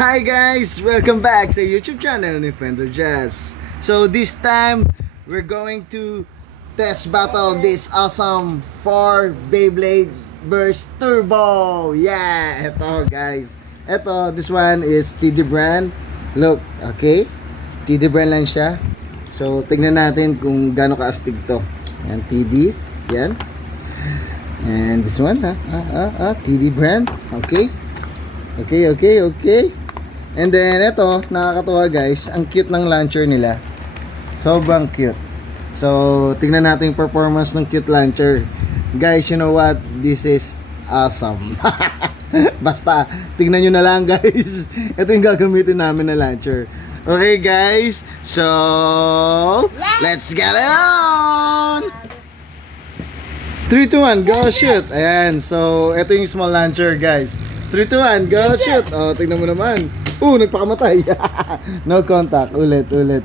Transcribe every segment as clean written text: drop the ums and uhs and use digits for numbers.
Hi guys! Welcome back sa YouTube channel ni Fender Jazz. So this time, we're going to test battle this awesome 4 Beyblade Burst Turbo. Yeah! Ito guys. Ito, this one is TD brand. Look, okay? TD brand lang siya. So tignan natin kung gaano kaastig to. Yan, TD. Yan. And this one, TD brand. Okay? Okay. And then, ito, nakakatuwa guys, ang cute ng launcher nila. Sobrang cute. So, tingnan natin yung performance ng cute launcher. Guys, you know what? This is awesome. Basta, tingnan nyo na lang guys. Ito yung gagamitin namin na launcher. Okay guys, so, let's get it on! 3, 2, 1, go shoot! Ayan, so, ito yung small launcher guys. 3, 2, 1, go shoot! O, tingnan mo naman. Nagpakamatay. No contact. Ulit. 3, 2,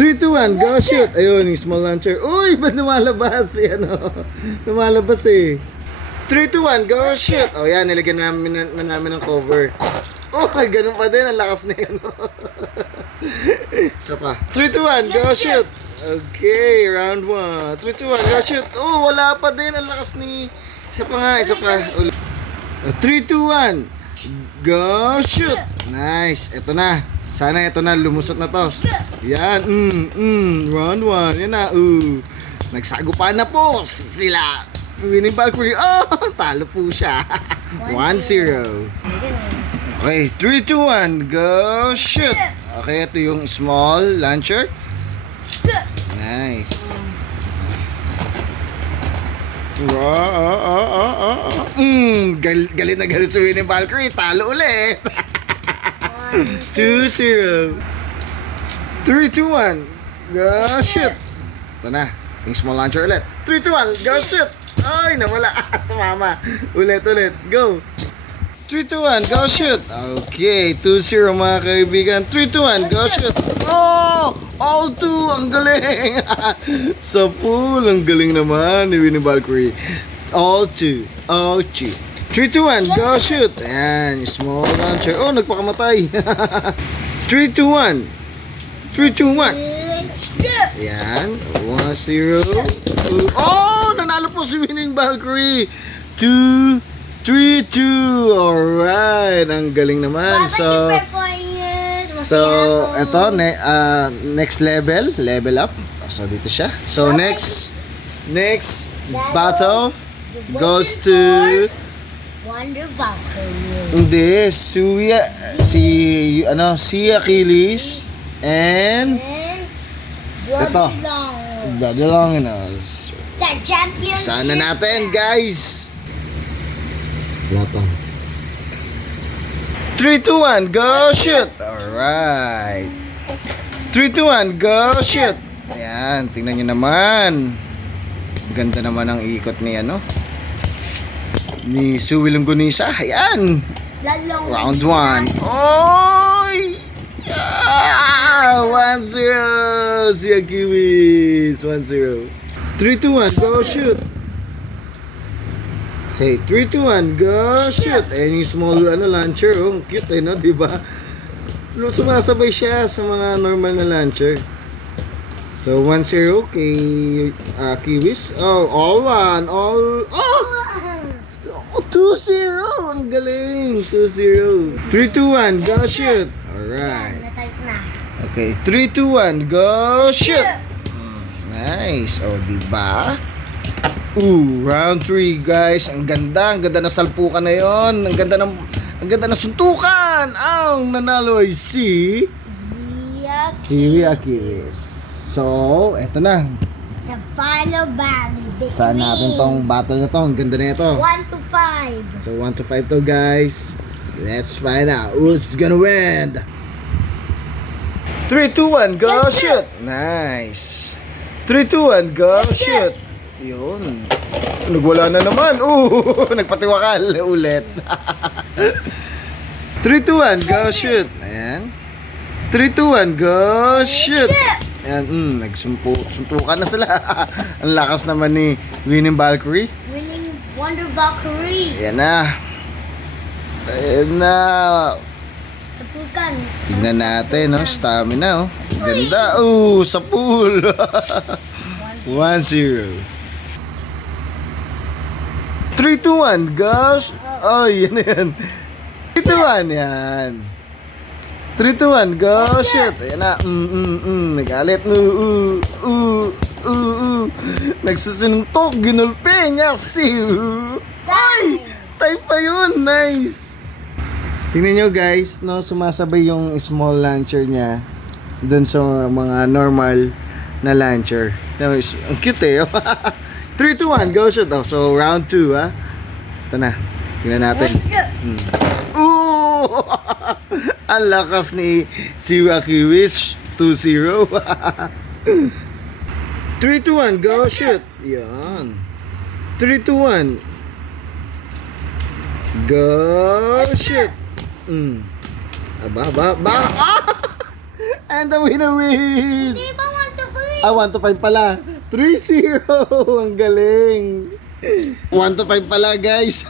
1, go shoot! Ayun, yung small launcher. Uy, ba't lumalabas? Lumalabas eh. 3, 2, 1, go shoot! O, yan, nilagyan namin ng cover. Oh, ganun pa din. Ang lakas na yan. Isa pa. 3, 2, 1, go shoot! Okay, round 1. 3, 2, 1, go shoot! Oh, wala pa din. Ang lakas ni... Isa pa. 3, 2, 1, go shoot! Nice. Ito na. Sana ito na. Lumusot na to. Yan. Round 1. Yan na. Nagsagupan na po sila. Winning Valkyrie. Oh, talo po siya. 1-0. Okay. 3, 2, 1. Go shoot! Okay, ito yung small launcher. Nice. Galit na galit sa Winning Valkyrie. Talo ulit. 2-0. 3, 2, 1, go shoot! Ito na, yung small launcher ulit. 3, 2, 1, go shoot! Ay, nawala. Tumama. Ulit, go! 3, 2, 1, go shoot! Okay, 2-0 mga kaibigan. 3, 2, 1, go shoot! Oh! All 2! Ang galing! Sa pool, ang galing naman ni Winning Valkyrie. All 2. 3, 2, 1, go shoot! Ayan, small launcher. Oh, nagpakamatay. 3, 2, 1. 3, 2, 1. Ayan, 1-0. Oh, nanalo po si Winning Valkyrie. 3-2. Alright, ang galing naman. So, ito, next level up. So, dito siya. So, next battle goes to Wonder Valkyrie. hindi, si Achilles and ito, Daddy Longinus. The championship. Sana natin, guys. Wala pa. 3, 2, 1, go shoot! Alright. 3, 2, 1, go shoot! Ayan, tingnan nyo naman. Ganda naman ang ikot ni ni Suwi Longganisa. Ayan. Round 1. Oy! 1-0. Si Achilles. 1-0. 3, 2, 1, go shoot! Okay, 3, 2, 1, go shoot! Ayan yung small launcher. Oh, cute diba? Sumasabay siya sa mga normal na launcher. So, 1-0 kay Kiwis. Oh, all 2-0! Ang galing! 2-0. 3, 2, 1, go shoot! Alright. Okay, 3, 2, 1, go shoot! Nice. Oh, diba? Round 3 guys. Ang ganda na salpukan na yon. Ang ganda na suntukan. Ang nanalo ay si Achilles. So, eto na. The final battle. Saan natin tong battle na to? Ang ganda na ito. 1-5. So, 1-5 to guys. Let's find out who's gonna win. 3, 2, 1, go shoot! Nice. 3, 2, 1, go shoot! Yun. Nagwala na naman. Nagpatiwakal ulit. 3, 2, 1, go shoot. Ayan. 3, 2, 1, go shoot. Ayan, nagsuntukan na sila. Ang lakas naman ni Winning Valkyrie. Winning Wonder Valkyrie. Ayan na. Ayan na. Sapukan. Tignan natin, no? Stamina, oh. Ganda. Sa pool. 1-0. 3, 2, 1, gosh. Oh, yan yan. 3, 2, 1, yan. 3, 2, 1, go, shoot. Ayan na. Nagalit. Nagsusuntok. Ginulpe niya. Ay! Type pa yun. Nice. Tingnan nyo guys, no, sumasabay yung small launcher niya dun sa mga normal na launcher. No, ang cute eh. 3, 2, 1, go shoot. Oh, so round 2 ha. Ito na. Tingnan natin. Ooh! Ang lakas ni Siwa Kiwish. 2-0. 3, 2, 1, go shoot. Yan. 3, 2, 1. Go shoot. Aba. And the winner is... Di ba 1 to 5? 1 to 5 pala. 3-0. Ang galing. 1 to 5 pala guys.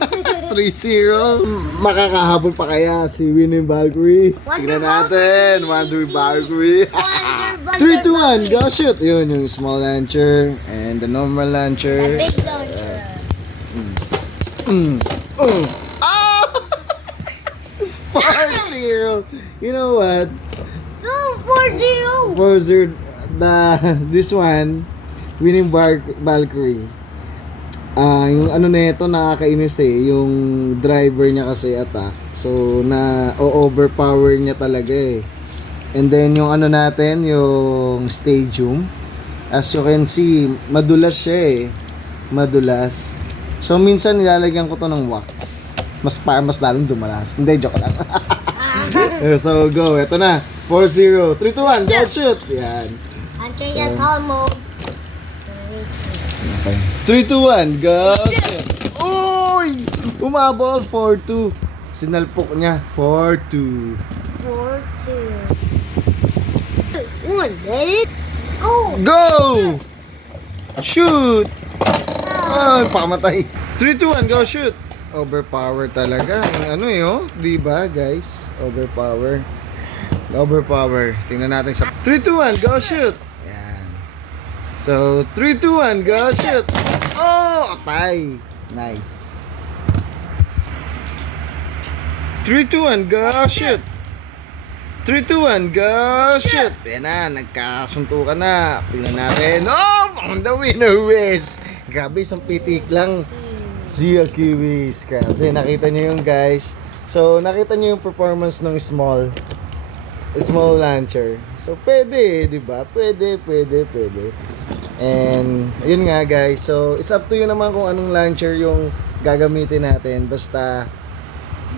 3-0. Makakahabol pa kaya si Winnie Valkyrie? Tignan natin. Wonder Valkyrie. 3, 2, 1, go shoot. Yun yung small launcher and the normal launcher. Big launcher. Ah! 4-0. You know what? No, 4-0. 4-0. This one, Winning Valkyrie. Yung ano na ito, nakakainis eh. Yung driver niya kasi attack. So, overpower niya talaga eh. And then, yung ano natin, yung stadium. As you can see, madulas siya eh. Madulas. So, minsan nilalagyan ko to ng wax. Mas lalong dumalas. Hindi, joke lang. So, go. Ito na. 4-0. 3, 2, 1. Go shoot. Yan. Until your tall mode. Okay. 3, 2, 1, go! Uy! Umabol, 4-2. Sinalpok niya, 4-2. 4-2. 1, let it go! Go! Shoot! Ay, pakamatay. 3, 2, 1, go shoot! Overpower talaga. Ano eh, oh? Diba, guys? Overpower. Tingnan natin sa... 3, 2, 1, go shoot! Yan. So, 3, 2, 1, go shoot! Oh! Atay! Nice. 3, 2, 1, go shoot! 3, 2, 1, go shoot! Yan na, nagkasuntukan na. Tingnan natin. Oh! On the winner is... Grabe, isang pitik lang. Zia Kiwis. Grabe, nakita nyo yung guys. So, nakita nyo yung performance ng small launcher. So, pwede, di ba? Pwede. And, yun nga guys. So, it's up to you naman kung anong launcher yung gagamitin natin. Basta,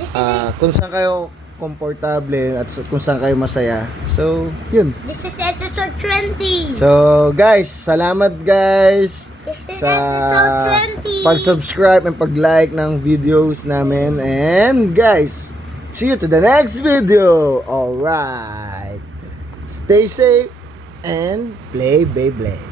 This is it. kung saan kayo komportable at kung saan kayo masaya. So, yun. This is episode 20. So, guys, salamat guys This is sa episode 20. pag-subscribe and pag-like ng videos namin. And guys, see you to the next video. Alright. Stay safe and play Beyblade.